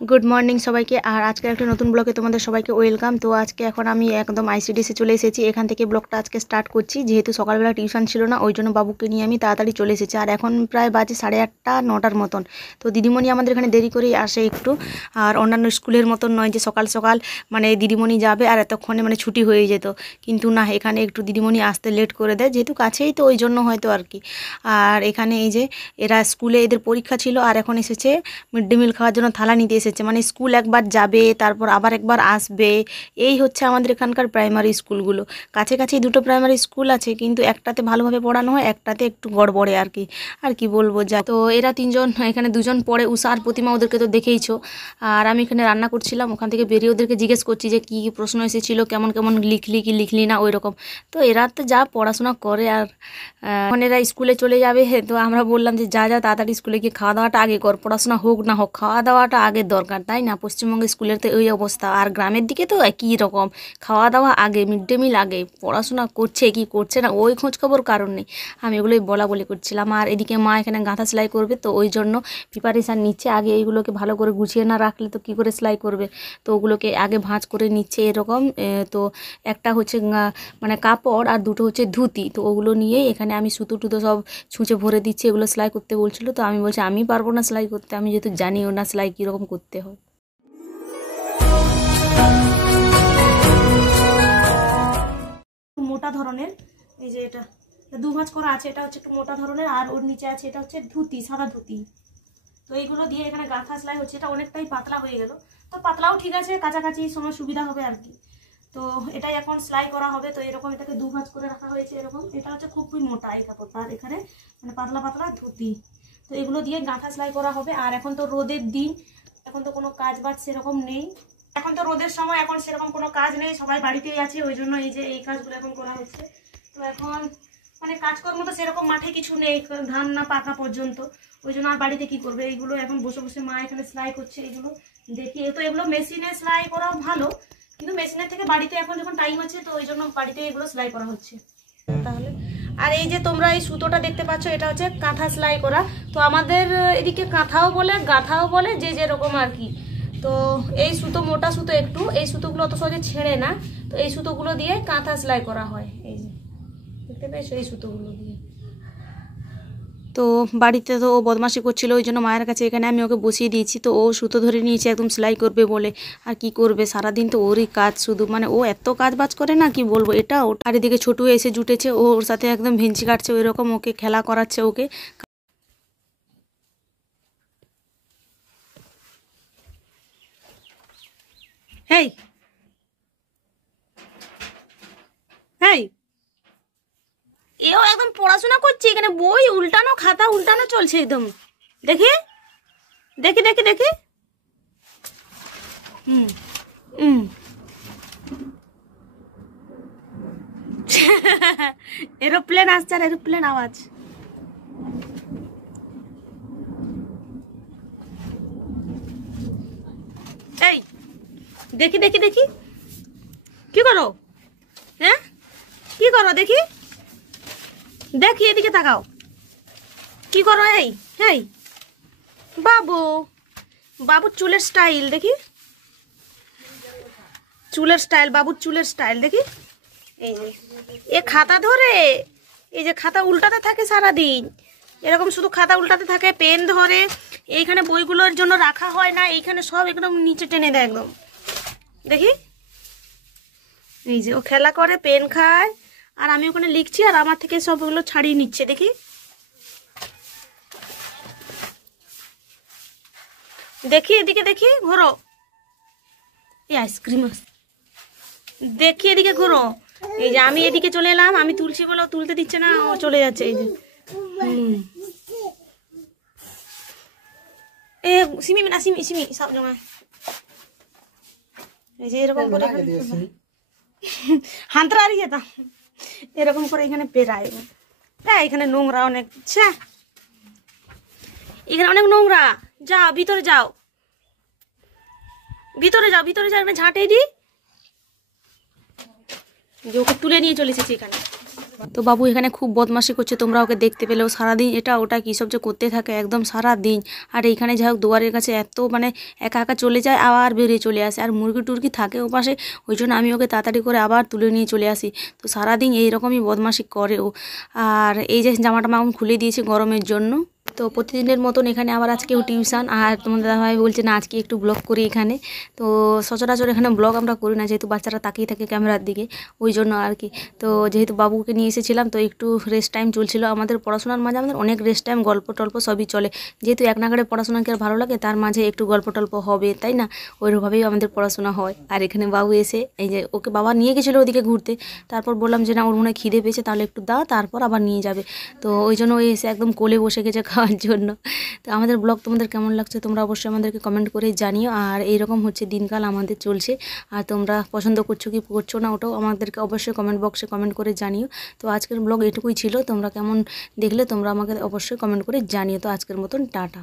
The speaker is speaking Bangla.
गुड मर्निंग सबाइके और आज के एक नतून ब्लगे तुम्हारे सबाइके वेलकाम। तो आज के এখন আমি একদম আইসিডিসি চলে এসেছি। এখান থেকে ব্লগটা আজকে স্টার্ট করছি, যেহেতু সকালবেলা টিউশন ছিল না, ওই জন্য বাবুকে নিয়ে আমি তাড়াতাড়ি চলে এসেছি। আর এখন প্রায় বাজে 8:30 9টার মতন। তো দিদিমণি আমাদের এখানে দেরি করেই আসে একটু, আর অন্যান্য স্কুলের মতন নয় যে সকাল সকাল মানে দিদিমণি যাবে আর এতক্ষণে মানে ছুটি হয়ে যেত, কিন্তু না, এখানে একটু দিদিমণি আসতে লেট করে দেয়, যেহেতু কাছেই তো ওই জন্য হয়তো আর কি। আর এখানে এই যে এরা স্কুলে এদের পরীক্ষা ছিল আর এখন এসেছে মিড ডে মিল খাওয়ার জন্য থালা নিতে এসেছে। মানে স্কুল একবার যাবে তারপর আবার একবার আসবে, এই হচ্ছে আমাদের এখানকার প্রাইমারি স্কুলগুলো। কাছে কাছেই দুটো প্রাইমারি স্কুল আছে, কিন্তু একটাতে ভালোভাবে পড়ানো হয়, একটাতে একটু গড়বড়ে আর কি। আর কি বলবো, যা তো এরা তিনজন, এখানে দুজন পড়ে, উষা আর প্রতিমা, ওদেরকে তো দেখেইছো। আর আমি এখানে রান্না করছিলাম, ওখান থেকে বেরিয়ে ওদেরকে জিজ্ঞেস করছি যে কী কী প্রশ্ন এসেছিলো, কেমন কেমন লিখলি কি লিখলি না, ওই রকম। তো এরা তো যা পড়াশোনা করে, আর এখন এরা স্কুলে চলে যাবে। তো আমরা বললাম যে যা যা তাড়াতাড়ি স্কুলে গিয়ে খাওয়া দাওয়াটা আগে কর, পড়াশোনা হোক না হোক খাওয়া দাওয়াটা আগে দরকার, তাই না? পশ্চিমবঙ্গের স্কুলের তো ওই অবস্থা, আর গ্রামের দিকে তো একই রকম, খাওয়া দাওয়া আগে, মিড ডে মিল আগে, পড়াশোনা করছে কি করছে না ওই খোঁজ খবর কারণ নেই। আমি এগুলোই বলা বলি করছিলাম। আর এদিকে মা এখানে গাঁথা সেলাই করবে, তো ওই জন্য প্রিপারেশান নিচ্ছে। আগে এইগুলোকে ভালো করে গুছিয়ে না রাখলে তো কী করে সেলাই করবে, তো ওগুলোকে আগে ভাঁজ করে নিচ্ছে এরকম। তো একটা হচ্ছে মানে কাপড় আর দুটো হচ্ছে ধুতি, তো ওগুলো নিয়েই এখানে আমি সুতো টুতো সব ছুঁচে ভরে দিচ্ছি। এগুলো সেলাই করতে বলছিল, তো আমি বলছি আমি পারবো না সেলাই করতে, আমি যেহেতু জানিও না সেলাই কীরকম করতে হয়। মোটা ধরনের, এই যে এটা দু ভাঁজ করা আছে, এটা হচ্ছে একটু মোটা ধরনের, আর ওর নিচে আছে এটা হচ্ছে ধুতি, সাদা ধুতি। তো এইগুলো দিয়ে এখানে গাঁথা সেলাই হচ্ছে। এটা অনেকটাই পাতলা হয়ে গেল, তো পাতলাও ঠিক আছে, কাছাকাছি সময় সুবিধা হবে আর কি। তো এটাই এখন সেলাই করা হবে। তো এরকম এটাকে দু ভাঁজ করে রাখা হয়েছে এরকম। এটা হচ্ছে খুবই মোটা এই কাপড়টা, আর এখানে মানে পাতলা পাতলা ধুতি। তো এগুলো দিয়ে গাঁথা সেলাই করা হবে। আর এখন তো রোদের দিন, এখন তো কোনো কাজ বাজ সেরকম নেই, এখন তো রোদের সময়, এখন সেরকম কোনো কাজ নেই, সবাই বাড়িতেই আছে, ওই জন্য এই যে এই কাজগুলো এখন করা হচ্ছে। তো এখন মানে কাজকর্ম তো সেরকম মাঠে কিছু নেই, ধান না পাকা পর্যন্ত, ওই জন্য আর বাড়িতে কি করবে, এইগুলো এখন বসে বসে মা এখানে সেলাই করছে। এইগুলো দেখি, তো এগুলো মেশিনে সেলাই করা ভালো, কিন্তু মেশিনের থেকে বাড়িতে এখন যখন টাইম আছে, তো ওই জন্য বাড়িতে এগুলো সেলাই করা হচ্ছে তাহলে। আর এই যে তোমরা এই সুতোটা দেখতে পাচ্ছ, এটা হচ্ছে কাঁথা সেলাই করা। তো আমাদের এদিকে কাঁথাও বলে গাঁথাও বলে, যে যেরকম আর কি। তো এই সুতো মোটা সুতো একটু, এই সুতোগুলো অত সহজে ছেড়ে না, তো এই সুতোগুলো দিয়ে কাঁথা সেলাই করা হয়। এই যে দেখতে পেয়েছো, এই সুতোগুলো দিয়ে। তো বাড়িতে তো ও বদমাশি করছিল, ওই জন্য মায়ের কাছে এখানে আমি ওকে বসিয়ে দিয়েছি। তো ও সুতো ধরে নিয়েছে একদম সেলাই করবে বলে। আর কি করবে, সারাদিন তো ওরই কাজ শুধু, মানে ও এত কাজ বাজ করে না, কি বলবো, এটা ওটা। আর এদিকে ছোটু এসে জুটেছে, ওর সাথে একদম ভেঞ্চি কাটছে, ওই রকম ওকে খেলা করাচ্ছে ওকে। হেই হেই, এও একদম পড়াশোনা করছে, এখানে বই উল্টানো, খাতা উল্টানো চলছে একদম। দেখি দেখি দেখি দেখি, হুম হুম এরোপ্লেন আসছে, আর এরোপ্লেন আওয়াজ। এই দেখি দেখি দেখি, কি করো, হ্যাঁ কি করো দেখি দেখি, এদিকে তাকাও, কি করো? এই এই বাবু, বাবুর চুলের স্টাইল দেখি, চুলের স্টাইল, বাবুর চুলের স্টাইল দেখি। এই যে এ খাতা ধরে, এই যে খাতা উল্টাতে থাকে সারাদিন, এরকম শুধু খাতা উল্টাতে থাকে, পেন ধরে, এইখানে বইগুলোর জন্য রাখা হয় না, এইখানে সব একদম নিচে টেনে দেয় একদম। দেখি, এই যে ও খেলা করে, পেন খায়, আর আমি ওখানে লিখছি, আর আমার থেকে সবগুলো ছাড়িয়ে নিচ্ছে। দেখি দেখি, এদিকে দেখি, ঘোরো, এই আইসক্রিম দেখি, এদিকে ঘোরো। এই যে আমি এদিকে চলে এলাম, আমি তুলছি বলে ও তুলতে দিচ্ছে না, ও চলে যাচ্ছে। এই যে এ সিমি না, সিমি সিমি সব জমায়, এই যে এরকম করে হান্তরা আর যেতাম, এরকম করে এখানে পেরায়। হ্যাঁ, এখানে নোংরা অনেক, এখানে অনেক নোংরা, যাও ভিতরে যাও, ভিতরে যাও, ভিতরে যাও, ঝাঁটে দি, যে ওকে তুলে নিয়ে চলে এসেছি এখানে। তো বাবু এখানে খুব বদমাশি করছে, তোমরা ওকে দেখতে পেলেও সারাদিন এটা ওটা কী সব যে করতে থাকে একদম সারা দিন। আর এইখানে যাই হোক দুয়ারের কাছে এত মানে একা একা চলে যায় আবার বেরিয়ে চলে আসে, আর মুরগি টুরগি থাকে ও পাশে, ওই জন্য আমি ওকে তাড়াতাড়ি করে আবার তুলে নিয়ে চলে আসি। তো সারাদিন এইরকমই বদমাশি করে ও। আর এই যে জামাটা আমি খুলে দিয়েছি গরমের জন্য। তো প্রতিদিনের মতন এখানে আবার আজকেও টিউশন, আর তোমাদের দাদাভাই বলছে না আজকে একটু ব্লগ করি এখানে। তো সচরাচর এখানে ব্লগ আমরা করি না, যেহেতু বাচ্চারা তাকিয়ে থাকে ক্যামেরার দিকে, ওই জন্য আর কি। তো যেহেতু বাবুকে নিয়ে এসেছিলাম তো একটু রেস্ট টাইম চলছিল আমাদের, পড়াশোনার মাঝে আমাদের অনেক রেস্ট টাইম, গল্প টল্প সবই চলে। যেহেতু এক নাগাড়ে পড়াশোনা কি আর ভালো লাগে, তার মাঝে একটু গল্প টল্প হবে, তাই না? ওইভাবেই আমাদের পড়াশোনা হয়। আর এখানে বাবু এসে এই যে ওকে বাবা নিয়ে গেছিলো ওদিকে ঘুরতে, তারপর বললাম যে না ওর মনে হয় খিদে পেয়েছে, তাহলে একটু দাও, তারপর আবার নিয়ে যাবে। তো ওই জন্য ওই এসে একদম কোলে বসে গেছে খাওয়ার জন্য। তো আমাদের ব্লগ তোমাদের কেমন লাগছে তোমরা অবশ্যই আমাদেরকে কমেন্ট করে জানিও। আর এইরকম হচ্ছে দিনকাল আমাদের চলছে, আর তোমরা পছন্দ করছো কি করছো না ওটাও আমাদেরকে অবশ্যই কমেন্ট বক্সে কমেন্ট করে জানিও। তো আজকের ব্লগ এটুকুই ছিল, তোমরা কেমন দেখলে তোমরা আমাকে অবশ্যই কমেন্ট করে জানিও। তো আজকের মতন টাটা।